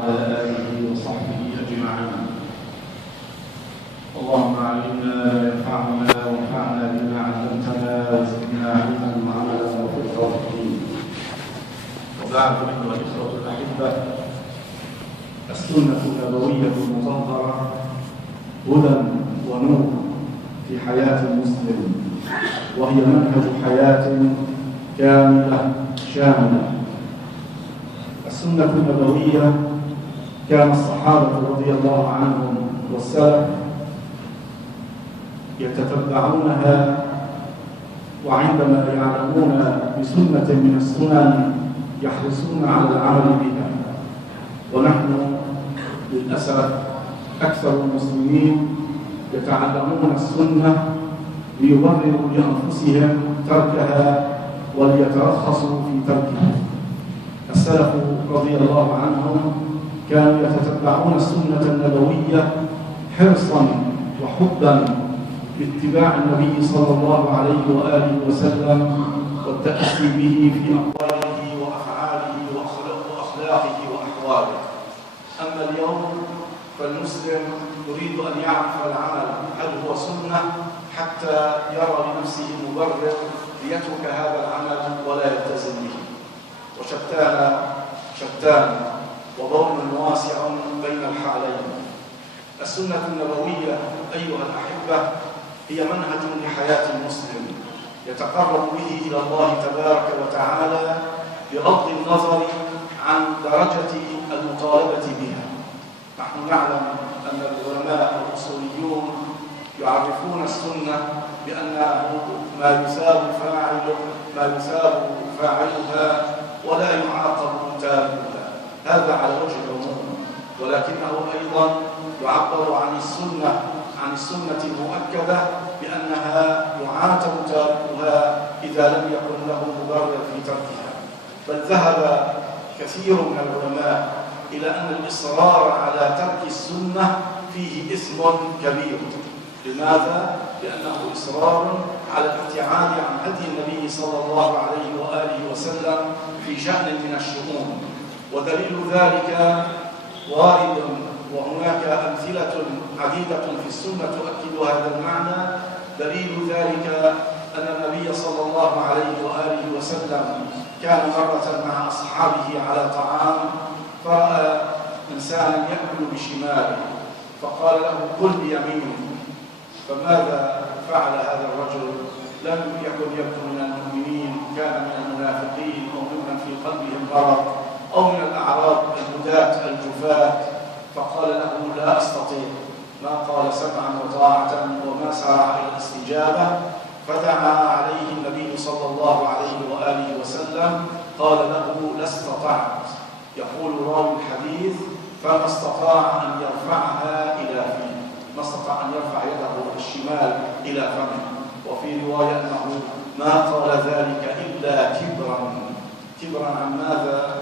وعلى آله وصحبه أجمعين. اللهم علمنا ما ينفعنا وانفعنا بما علمتنا وزدنا علما وعملا وفقا في الدين. وبعد، أيها الإخوة الأحبة، السنة النبوية المطهرة هدى ونور في حياة المسلم، وهي منهج حياة كاملة شاملة. السنة النبوية كان الصحابة رضي الله عنهم والسلف يتتبعونها، وعندما يعلمون بسنة من السنن يحرصون على العمل بها. ونحن للأسف أكثر المسلمين يتعلمون السنة ليبرروا لأنفسهم تركها وليترخصوا في تركها. السلف رضي الله عنهم كانوا يتتبعون السنة النبوية حرصا وحبا باتباع النبي صلى الله عليه وآله وسلم والتأسي به في أقواله وأفعاله وأخلاقه وأحواله. أما اليوم فالمسلم يريد أن يعرف العمل هل هو سنة حتى يرى لنفسه مبرر ليترك هذا العمل ولا يلتزم به. شتان وبون واسع بين الحالين. السنة النبوية أيها الأحبة هي منهج لحياة المسلم يتقرب به إلى الله تبارك وتعالى بغض النظر عن درجة المطالبة بها. نحن نعلم أن العلماء الأصوليون يعرفون السنة بأنه ما يثاب فاعلها ولا يعاقب تاركها، هذا على وجه العموم. ولكنه أيضا يعبر عن السنة المؤكدة بأنها يعاتب تاركها إذا لم يكن له مبرر في تركها. بل ذهب كثير من العلماء إلى أن الإصرار على ترك السنة فيه إثم كبير. لماذا؟ لأنه إصرار على الابتعاد عن هدي النبي صلى الله عليه وآله وسلم في شأن من الشؤون. ودليل ذلك وارد، وهناك أمثلة عديدة في السنة تؤكد هذا المعنى. دليل ذلك أن النبي صلى الله عليه وآله وسلم كان مرة مع أصحابه على طعام، فرأى إنسانا يأكل بشماله فقال له: كل بيمينه. فماذا فعل هذا الرجل؟ لم يكن يبدو من المؤمنين، كان من المنافقين أو ممن في قلبهم مرض أو من الأعراب الهداة الجفاة. فقال له: لا أستطيع. ما قال سمعا وطاعة وما سارع إلى الاستجابة. فدعا عليه النبي صلى الله عليه وآله وسلم قال له: لا استطعت. يقول راوي الحديث: فما استطاع أن يرفعها إلى فيه، ما استطاع أن يرفع يده الشمال إلى فمه. وفي رواية أنه ما قال ذلك إلا كبرا عن ماذا؟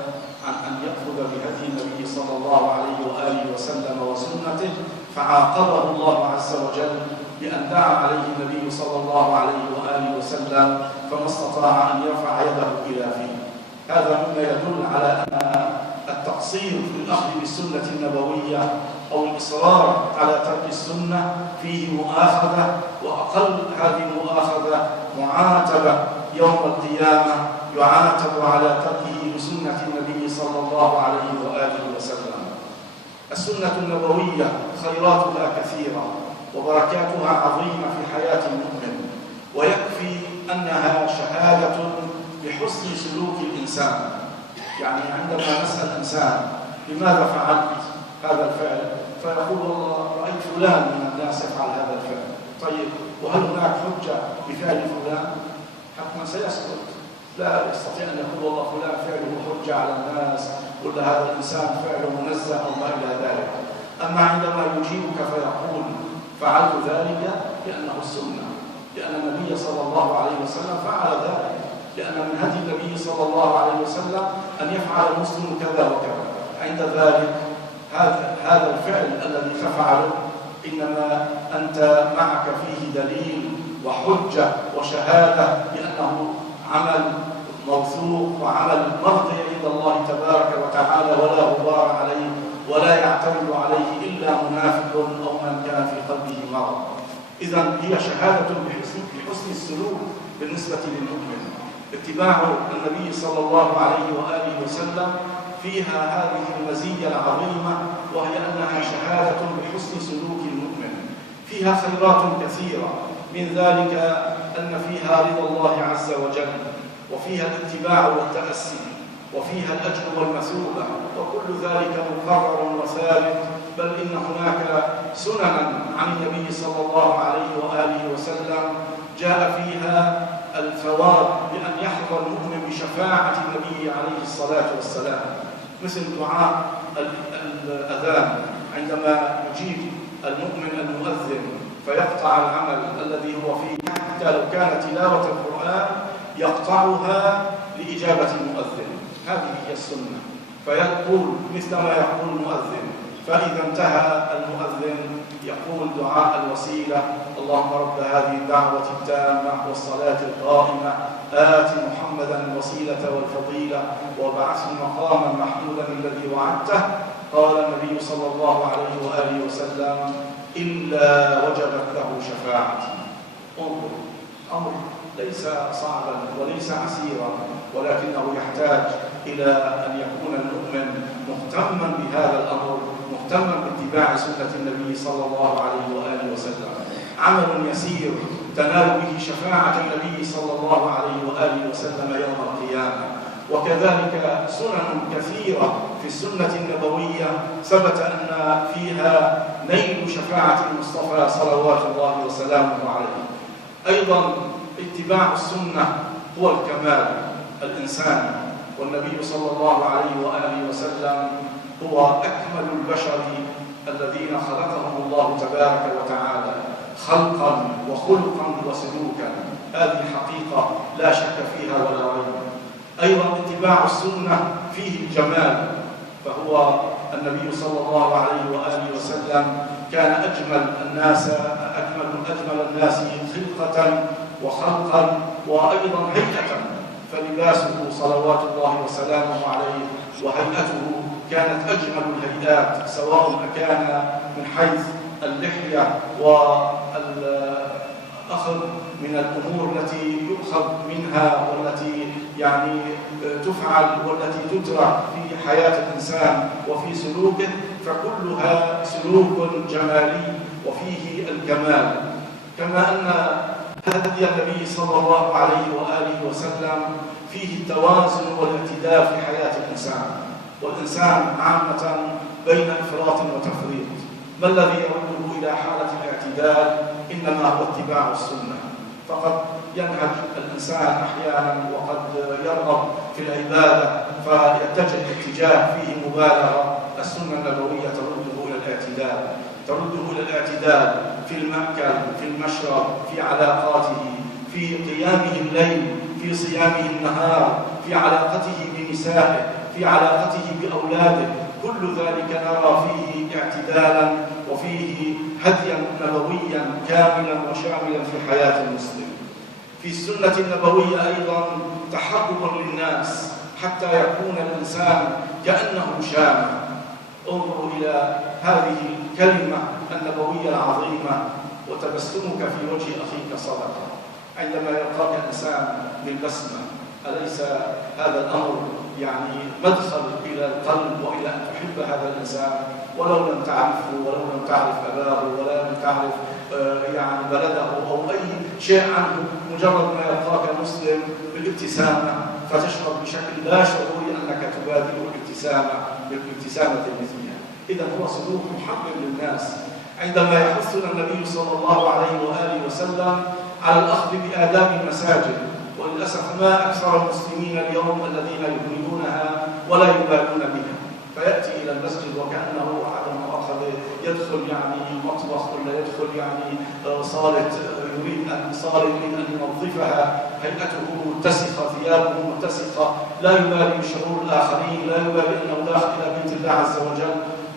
عن أن يأخذ بهدي النبي صلى الله عليه وآله وسلم وسنته. فعاقبه الله عز وجل بأن دعا عليه النبي صلى الله عليه وآله وسلم فما استطاع أن يرفع يده إلى فيه. هذا مما يدل على أن التقصير في الأخذ بالسنة النبوية أو الإصرار على ترك السنة فيه مؤاخذة، وأقل هذه المؤاخذة معاتبة يوم القيامة، يعاتب على تركه لسنة النبي صلى الله عليه وآله وسلم. السنة النبوية خيراتها كثيرة وبركاتها عظيمة في حياة المؤمن، ويكفي أنها شهادة بحسن سلوك الإنسان. يعني عندما نسأل إنسان: لماذا فعلت هذا الفعل؟ فيقول: والله رأيت فلان من الناس يفعل هذا الفعل. طيب، وهل هناك حجة بفعل فلان؟ حتما سيسكت، لا يستطيع أن يقول: والله فلان فعله حجة على الناس، ولا هذا الإنسان فعله منزه أو ما إلى ذلك. أما عندما يجيبك فيقول: فعلت ذلك لأنه السنة، لأن النبي صلى الله عليه وسلم فعل ذلك، لأن من هدي النبي صلى الله عليه وسلم أن يفعل المسلم كذا وكذا. عند ذلك هذا الفعل الذي تفعله إنما أنت معك فيه دليل وحجة وشهادة بأنه عمل موثوق وعمل مرضي عند الله تبارك وتعالى ولا غبار عليه يعترض عليه إلا منافق أو من كان في قلبه مرض. إذن هي شهادة بحسن السلوك بالنسبة للمؤمن. اتباع النبي صلى الله عليه وآله وسلم فيها هذه المزية العظيمة، وهي أنها شهادة بحسن سلوك المؤمن. فيها خيرات كثيرة، من ذلك أن فيها رضا الله عز وجل، وفيها الاتباع والتأسي، وفيها الأجر والمثوبة، وكل ذلك مقرر وثابت. بل إن هناك سننا عن النبي صلى الله عليه وآله وسلم جاء فيها الثواب بأن يحظى المؤمن بشفاعة النبي عليه الصلاة والسلام، مثل دعاء الأذان عندما يجيب المؤمن المؤذن فيقطع العمل الذي هو فيه، حتى لو كان تلاوة القرآن يقطعها لإجابة المؤذن. هذه هي السنة، فيقول مثل ما يقول المؤذن، فإذا انتهى المؤذن يقول دعاء الوسيلة: اللهم رب هذه الدعوة التامة والصلاة القائمة آت محمدا الوسيلة والفضيلة وابعثه مقاما محمودا الذي وعدته. قال النبي صلى الله عليه وآله وسلم: إلا وجبت له شفاعتي. انظر، أمر ليس صعبا وليس عسيرا، ولكنه يحتاج إلى أن يكون المؤمن مهتما بهذا الأمر، مهتما باتباع سنة النبي صلى الله عليه وآله وسلم. عمل يسير تنال به شفاعة النبي صلى الله عليه وآله وسلم يوم القيامة. وكذلك سنن كثيرة في السنة النبوية ثبت أن فيها نيل شفاعة المصطفى صلوات الله وسلامه عليه. أيضا اتباع السنة هو الكمال الإنساني، والنبي صلى الله عليه وآله وسلم هو أكمل البشر الذين خلقهم الله تبارك وتعالى خلقا وخلقا وسلوكا. هذه حقيقة لا شك فيها ولا ريب. أيضا اتباع السنة فيه الجمال، فهو النبي صلى الله عليه وآله وسلم كان أجمل الناس خلقة وخلقا وأيضا هيئة، فلباسه صلوات الله وسلامه عليه وهيئته كانت أجمل الهيئات، سواء كان من حيث اللحية والأخذ من الأمور التي يؤخذ منها والتي يعني تفعل والتي تترك في حياة الإنسان وفي سلوكه، فكلها سلوك جمالي وفيه الكمال. كما أن هدي النبي صلى الله عليه وآله وسلم فيه التوازن والاعتدال في حياة الإنسان، والإنسان عامة بين إفراط وتفريط. ما الذي يرده إلى حالة الاعتدال؟ إنما هو اتباع السنة. فقد ينهج الإنسان أحيانا وقد يرغب في العبادة فيتجه اتجاه فيه مبالغة. السنة النبوية ترده إلى الاعتدال في المأكل، في المشرب، في علاقاته، في قيامه الليل، في صيامه النهار، في علاقته بنسائه، في علاقته بأولاده. كل ذلك نرى فيه اعتدالا وفيه هديا نبويا كاملا وشاملا في حياة المسلم. في السنة النبوية أيضا تحبب للناس حتى يكون الإنسان كأنه شامع. انظروا إلى هذه الكلمة النبوية العظيمة: وتبسمك في وجه أخيك صدقة. عندما يلقاك الإنسان بالبسمة، أليس هذا الأمر يعني مدخل إلى القلب وإلى أن تحب هذا الإنسان، ولو لم تعرفه، ولو لم تعرف أباه، ولا لم تعرف يعني بلده أو أي شيء عنه، مجرد ما يلقاك المسلم بالابتسامة فتشعر بشكل لا شعوري أنك تبادله بالابتسامة المثلية. إذا هو سلوك محبب للناس. عندما يحثنا النبي صلى الله عليه وآله وسلم على الأخذ بآداب المساجد، وللأسف ما أكثر المسلمين اليوم الذين يهملونها ولا يبالون بها، فيأتي إلى المسجد وكأنه عدم أخذ يدخل يعني مطبخ ولا يدخل يعني صالة يريد أن ينظفها، هيئته متسخة، ثيابه متسخة، لا يبالي بشرور الآخرين، لا يبالي أنه داخل إلى بيت الله عز وجل.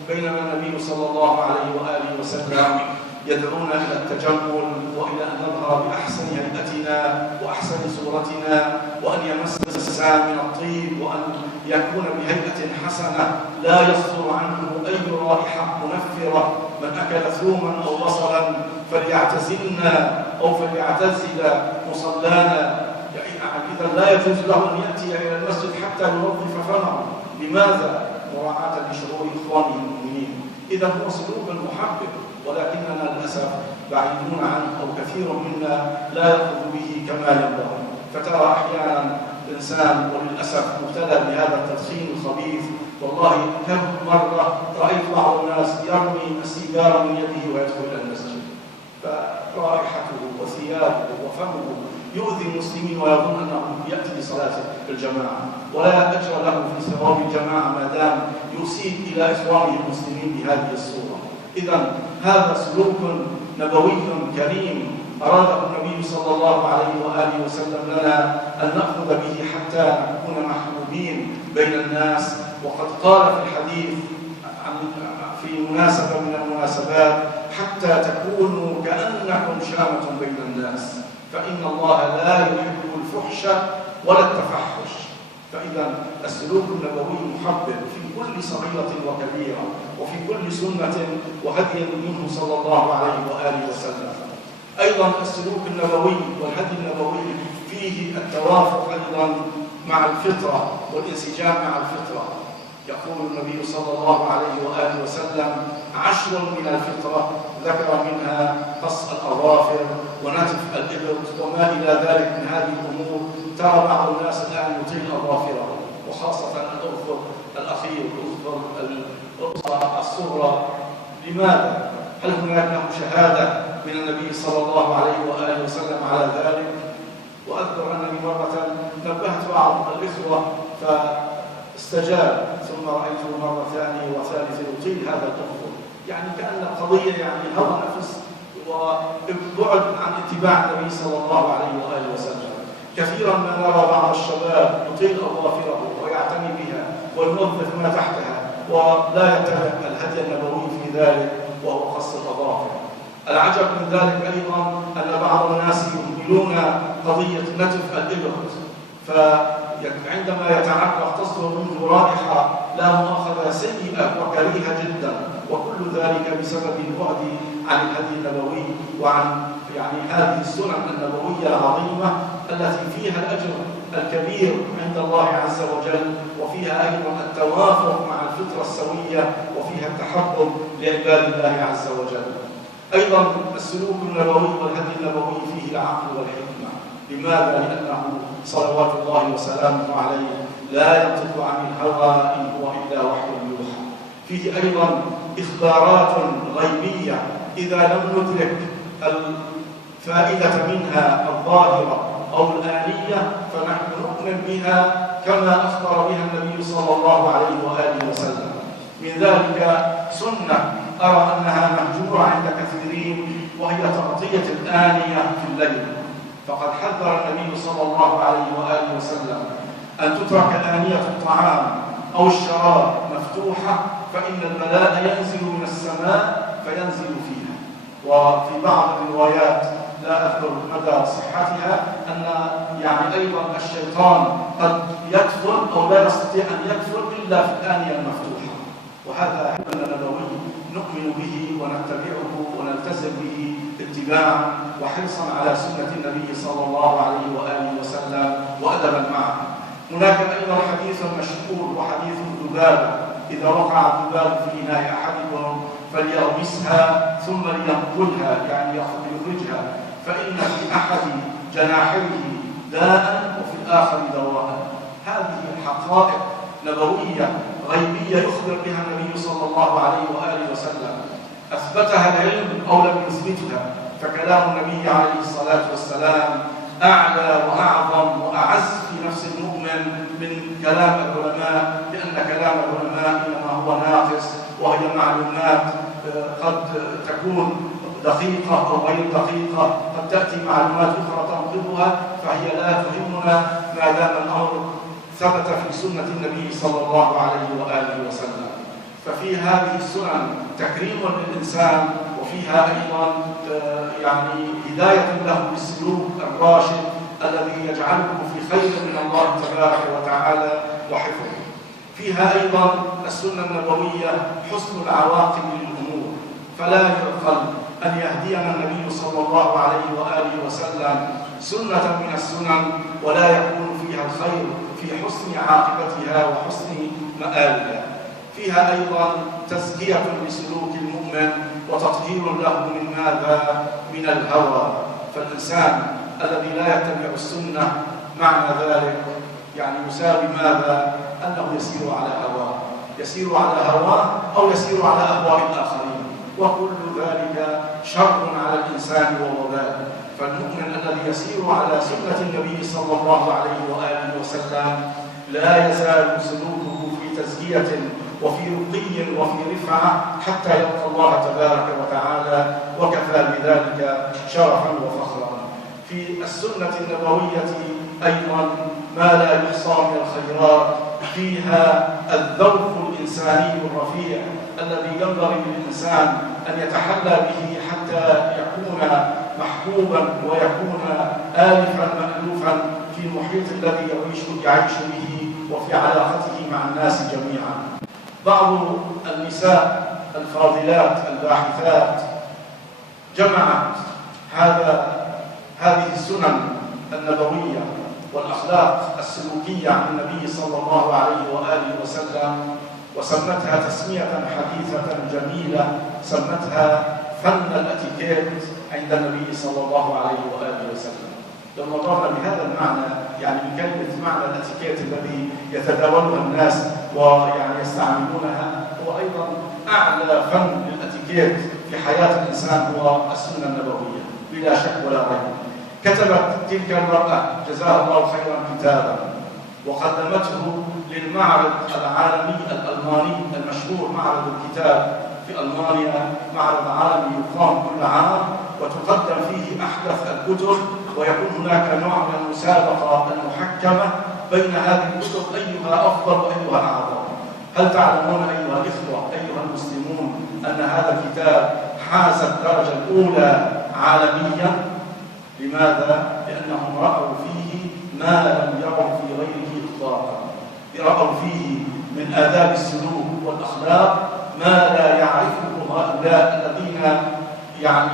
بينما النبي صلى الله عليه وآله وسلم يدعونا إلى التجمل وإلى أن نظهر بأحسن هيئتنا وأحسن صورتنا، وأن يمس الإنسان من الطيب، وأن يكون بهيئة حسنة لا يصدر عنه أي رائحة أكل ثوما أو بصلا فليعتزلنا أو فليعتزل مصلانا. يعني إذا لا يجوز له أن يأتي إلى المسجد حتى ينظف فمه. لماذا؟ مراعاة لشرور إخوانه المؤمنين. إذا هو سلوك محبب، ولكننا للأسف بعيدون عنه، أو كثير منا لا يأخذ به كما ينبغي. فترى أحيانا إنسان وللأسف مبتلى بهذا التدخين الخبيث. والله كم مرة رأيت بعض الناس يرمي السيجارة من يده ويدخل إلى المسجد، فرائحته وثيابه وفمه يؤذي المسلمين ويظن أنه يأتي لصلاة الجماعة، ولا أجر له في ثواب الجماعة ما دام يسيء إلى إخوانه المسلمين بهذه الصورة. إذن هذا سلوك نبوي كريم أراده النبي صلى الله عليه وآله وسلم لنا أن نأخذ به حتى نكون محبوبين بين الناس. وقد قال في الحديث في مناسبة من المناسبات: حتى تكونوا كأنكم شامة بين الناس، فإن الله لا يحب الفحش ولا التفحش. فإذا السلوك النبوي محبب في كل صغيرة وكبيرة، وفي كل سنة وهدي منه صلى الله عليه وآله وسلم. أيضا السلوك النبوي والهدي النبوي فيه التوافق أيضا مع الفطرة والانسجام مع الفطرة. يقول النبي صلى الله عليه وآله وسلم: 10 من الفطرة، ذكر منها قص الأظافر ونتف الإبط وما إلى ذلك من هذه الأمور. ترى بعض الناس الآن يطيل أظافره، وخاصة الأظفر الأخير، الأظفر الصغرى. لماذا؟ هل هناك له شهادة من النبي صلى الله عليه وآله وسلم على ذلك؟ وأذكر أنني مرة نبهت بعض الإخوة فاستجاب، ثم رأيته مرة ثانية وثالثة يطيل هذا الأظفر. يعني كأن القضية يعني هوى نفس وبعد عن اتباع النبي صلى الله عليه وآله وسلم. كثيرا ما نرى بعض الشباب يطيل أظافره ويعتني بها وينظف ما تحتها، ولا يتبع الهدي النبوي في ذلك وهو قص الأظافر. العجب من ذلك أيضا أن بعض الناس يهملون قضية نتف الإبط، فعندما يتعرق تصدر منه رائحة لا مؤاخذة سيئة وكريهة جدا، وكل ذلك بسبب البعد عن الهدي النبوي وعن هذه السنن النبوية العظيمة التي فيها الأجر الكبير عند الله عز وجل، وفيها أيضا التوافق مع الفطرة السوية، وفيها التحبب لعباد الله عز وجل. أيضا السلوك النبوي والهدي النبوي فيه العقل والحكمة. لماذا؟ لأنه صلوات الله وسلامه عليه لا ينطق عن الهوى إن هو إلا وحي يوحى. فيه أيضا إخبارات غيبية إذا لم ندرك الفائدة منها الظاهرة أو الآنية فنحن نؤمن بها كما أخبر بها النبي صلى الله عليه وآله وسلم. من ذلك سنة أرى أنها مهجورة عند كثيرين، وهي تغطية الآنية في الليل. فقد حذر النبي صلى الله عليه وآله وسلم أن تترك آنية الطعام أو الشراب مفتوحة، فإن البلاء ينزل من السماء فينزل فيها. وفي بعض الروايات لا أذكر مدى صحتها أن أيضا الشيطان قد يكفر أو لا يستطيع أن يكفر إلا في الآنية المفتوحة. وهذا علم نبوي نؤمن به ونتبعه ونلتزم به اتباعا وحرصا على سنة النبي صلى الله عليه وآله وسلم وأدبا معه. هناك أيضا حديث مشهور وحديث الذبابة: إذا وقع الذباب في إناء أحدكم فليغمسها ثم لينقلها، يعني يخرجها، فإن في أحد جناحيه داء وفي الآخر دواء. هذه حقائق نبوية غيبية يخبر بها النبي صلى الله عليه وآله وسلم، أثبتها العلم أو لم يثبتها. فكلام النبي عليه الصلاة والسلام أعلى وأعظم وأعز في نفس المؤمن من كلام العلماء، لأن كلام العلماء إنما هو ناقص، وهي معلومات قد تكون دقيقة أو غير دقيقة، قد تأتي معلومات أخرى تنقضها، فهي لا تهمنا ما دام الأمر ثبت في سنة النبي صلى الله عليه وآله وسلم. ففي هذه السنن تكريم للإنسان، وفيها أيضا هداية له بالسلوك الراشد الذي يجعله في خير من الله تبارك وتعالى وحفظه. فيها أيضا السنة النبوية حسن العواقب للأمور، فلا يعقل أن يهدينا النبي صلى الله عليه وآله وسلم سنة من السنن ولا يكون فيها الخير في حسن عاقبتها وحسن مآلها. فيها أيضا تزكية لسلوك المؤمن وتطهير له من ماذا؟ من الهوى. فالإنسان الذي لا يتبع السنة معنى ذلك يعني يساوي ماذا؟ أنه يسير على هواه، يسير على هواه أو يسير على أهواء الآخرين، وكل ذلك شر على الإنسان ووبال. فالمؤمن الذي يسير على سنة النبي صلى الله عليه وآله وسلم لا يزال سلوكه في تزكية وفي رقي وفي رفعة حتى يلقى الله تبارك وتعالى، وكفى بذلك شرفا وفخرا. في السنة النبوية أيضا ما لا يحصى من الخيرات، فيها الذوق الإنساني الرفيع الذي ينبغي للإنسان أن يتحلى به حتى يكون محبوبا ويكون آلفا مألوفا في المحيط الذي يعيش به وفي علاقته مع الناس جميعا. بعض النساء الفاضلات الباحثات جمعت هذه السنن النبوية والأخلاق السلوكية عن النبي صلى الله عليه وآله وسلم وسمتها تسمية حديثة جميلة، سمتها فن الاتيكيت عند النبي صلى الله عليه وآله وسلم. لو نظرنا بهذا المعنى يعني بكلمة معنى الاتيكيت الذي يتداولها الناس ويعني يستعملونها، هو أيضا أعلى فن للاتيكيت في حياة الإنسان هو السنة النبوية بلا شك ولا ريب. كتبت تلك المرأة جزاها الله خيرا كتابا وقدمته للمعرض العالمي الألماني المشهور، معرض الكتاب في ألمانيا، معرض عالمي يقام كل عام وتقدم فيه أحدث الكتب، ويكون هناك نوع من المسابقة المحكمة بين هذه الكتب أيها أفضل وأيها أعظم. هل تعلمون أيها الإخوة أيها المسلمون أن هذا الكتاب حاز الدرجة الأولى عالميا؟ لماذا؟ لأنهم رأوا فيه ما لم يروا في غيره إطلاقا، رأوا فيه من آداب السلوك والأخلاق ما لا يعرفه هؤلاء الذين يعني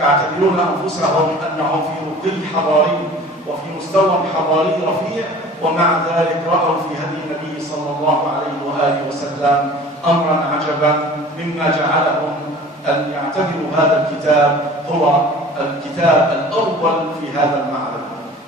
يعتبرون أنفسهم أنهم في رقي حضاري وفي مستوى حضاري رفيع، ومع ذلك رأوا في هدي النبي صلى الله عليه وآله وسلم أمرا عجبا مما جعلهم أن يعتبروا هذا الكتاب هو الكتاب الأول في هذا المعرض.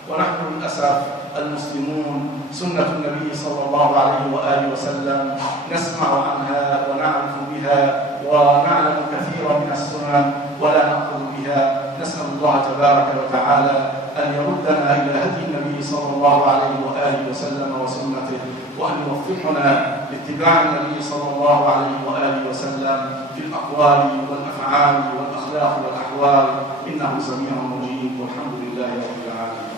ونحن للأسف المسلمون سنة النبي صلى الله عليه وآله وسلم نسمع عنها ونعرف بها ونعلم كثيرا من السنن ولا نأخذ بها. نسأل الله تبارك وتعالى أن يردنا إلى هدي النبي صلى الله عليه وآله وسلم وسنته، وأن يوفقنا لاتباع النبي صلى الله عليه وآله وسلم في الأقوال والأفعال والأخلاق والأحوال، إنه سميع مجيب، والحمد لله رب العالمين.